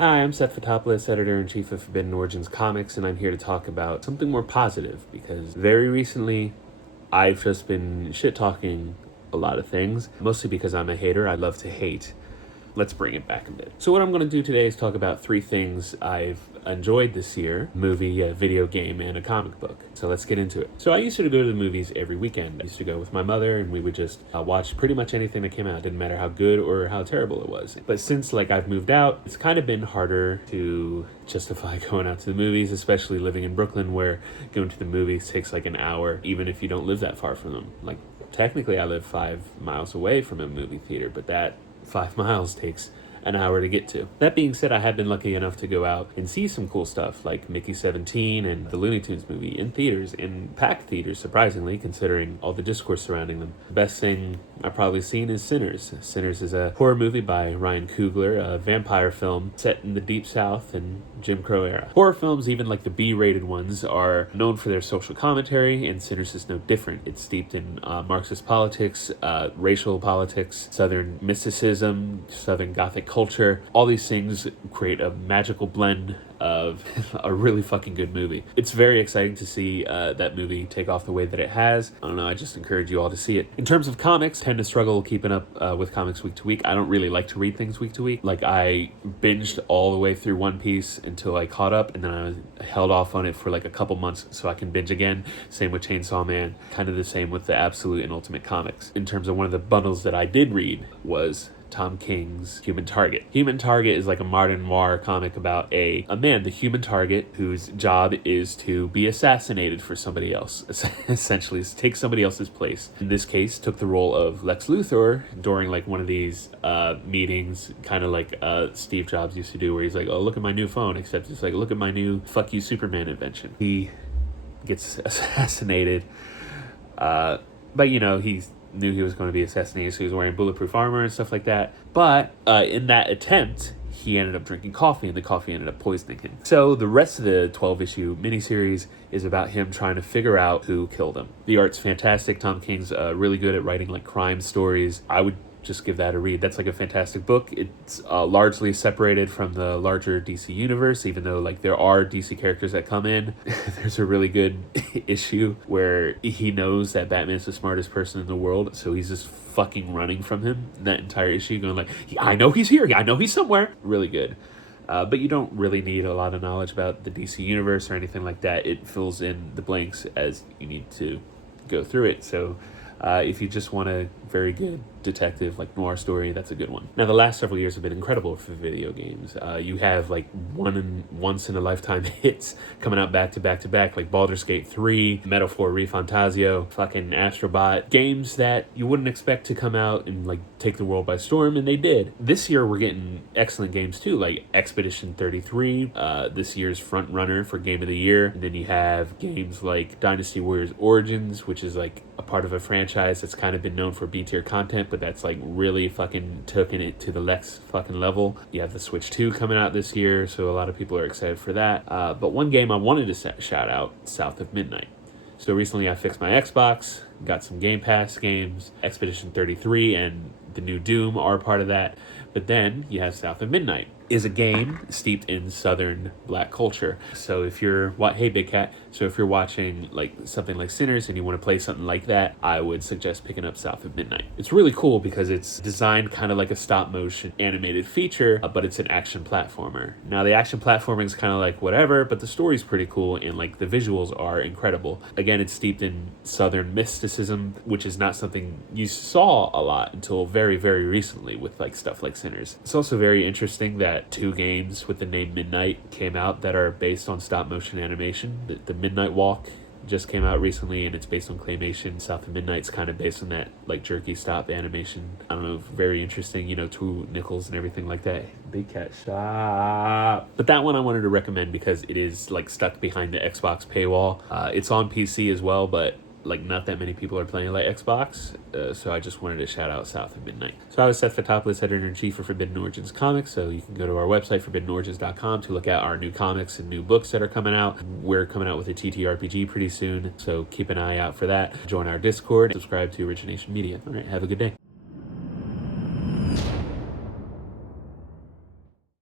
Hi, I'm Seth, editor-in-chief of Forbidden Origins Comics, and I'm here to talk about something more positive, because very recently I've just been shit-talking a lot of things, mostly because I'm a hater. I love to hate. Let's bring it back a bit. So what I'm going to do today is talk about 3 things I've enjoyed this year: movie, a video game, and a comic book. So let's get into it. So I used to go to the movies every weekend. I used to go with my mother, and we would just watch pretty much anything that came out. It didn't matter how good or how terrible it was. But since I've moved out, it's kind of been harder to justify going out to the movies, especially living in Brooklyn, where going to the movies takes an hour, even if you don't live that far from them. Technically I live 5 miles away from a movie theater, but that 5 miles takes an hour to get to. That being said, I have been lucky enough to go out and see some cool stuff like Mickey 17 and the Looney Tunes movie in theaters, in packed theaters, surprisingly, considering all the discourse surrounding them. The best thing I've probably seen is Sinners. Sinners is a horror movie by Ryan Coogler, a vampire film set in the Deep South and Jim Crow era. Horror films, even the B-rated ones, are known for their social commentary, and Sinners is no different. It's steeped in Marxist politics, racial politics, Southern mysticism, Southern Gothic culture. All these things create a magical blend of a really fucking good movie. It's very exciting to see that movie take off the way that it has. I don't know, I just encourage you all to see it. In terms of comics, I tend to struggle keeping up with comics week to week. I don't really like to read things week to week. I binged all the way through One Piece until I caught up, and then I held off on it for a couple months so I can binge again. Same with Chainsaw Man. Kind of the same with the Absolute and Ultimate Comics. In terms of one of the bundles that I did read was Tom King's Human Target. Human Target is a modern noir comic about a man, the Human Target, whose job is to be assassinated for somebody else. Essentially, is take somebody else's place. In this case, took the role of Lex Luthor during one of these meetings, kind of like Steve Jobs used to do, where he's oh, look at my new phone, except it's look at my new fuck you Superman invention. He gets assassinated, but he's knew he was going to be assassinated, so he was wearing bulletproof armor and stuff like that. But in that attempt, he ended up drinking coffee, and the coffee ended up poisoning him. So the rest of the 12-issue miniseries is about him trying to figure out who killed him. The art's fantastic. Tom King's really good at writing crime stories. I would just give that a read. That's a fantastic book. It's largely separated from the larger DC universe, even though there are DC characters that come in. There's a really good issue where he knows that Batman's the smartest person in the world, so he's just fucking running from him that entire issue, going I know he's here, I know he's somewhere. Really good. But you don't really need a lot of knowledge about the DC universe or anything like that. It fills in the blanks as you need to go through it. So if you just want a very good detective noir story, that's a good one. Now, the last several years have been incredible for video games. You have once in a lifetime hits coming out back to back to back, like Baldur's Gate 3, Metaphor ReFantazio, fucking Astrobot, games that you wouldn't expect to come out and take the world by storm, and they did. This year we're getting excellent games too, like Expedition 33, this year's front runner for Game of the Year. And then you have games like Dynasty Warriors Origins, which is a part of a franchise that's kind of been known for B-tier content, but that's really fucking taking it to the next fucking level. You have the Switch 2 coming out this year, so a lot of people are excited for that. But one game I wanted to shout out, South of Midnight. So recently I fixed my Xbox, got some Game Pass games. Expedition 33 and the new Doom are part of that. But then you have South of Midnight. Is a game steeped in Southern Black culture. So if you're hey Big Cat, so if you're watching something like Sinners and you want to play something like that, I would suggest picking up South of Midnight. It's really cool because it's designed kind of like a stop motion animated feature, but it's an action platformer. Now the action platforming is kind of whatever, but the story's pretty cool, and the visuals are incredible. Again, it's steeped in Southern mysticism, which is not something you saw a lot until very, very recently with stuff like Sinners. It's also very interesting that 2 games with the name Midnight came out that are based on stop motion animation. The Midnight Walk just came out recently, and it's based on claymation. South of Midnight's kind of based on that jerky stop animation. I don't know, very interesting, 2 nickels and everything like that. Big Cat, stop. But that one I wanted to recommend because it is stuck behind the Xbox paywall. It's on PC as well, but not that many people are playing Xbox, so I just wanted to shout out South of Midnight. So I was Seth, editor-in-chief for Forbidden Origins Comics, so you can go to our website, forbiddenorigins.com, to look at our new comics and new books that are coming out. We're coming out with a TTRPG pretty soon, so keep an eye out for that. Join our Discord, subscribe to OrigiNation Media. All right, have a good day.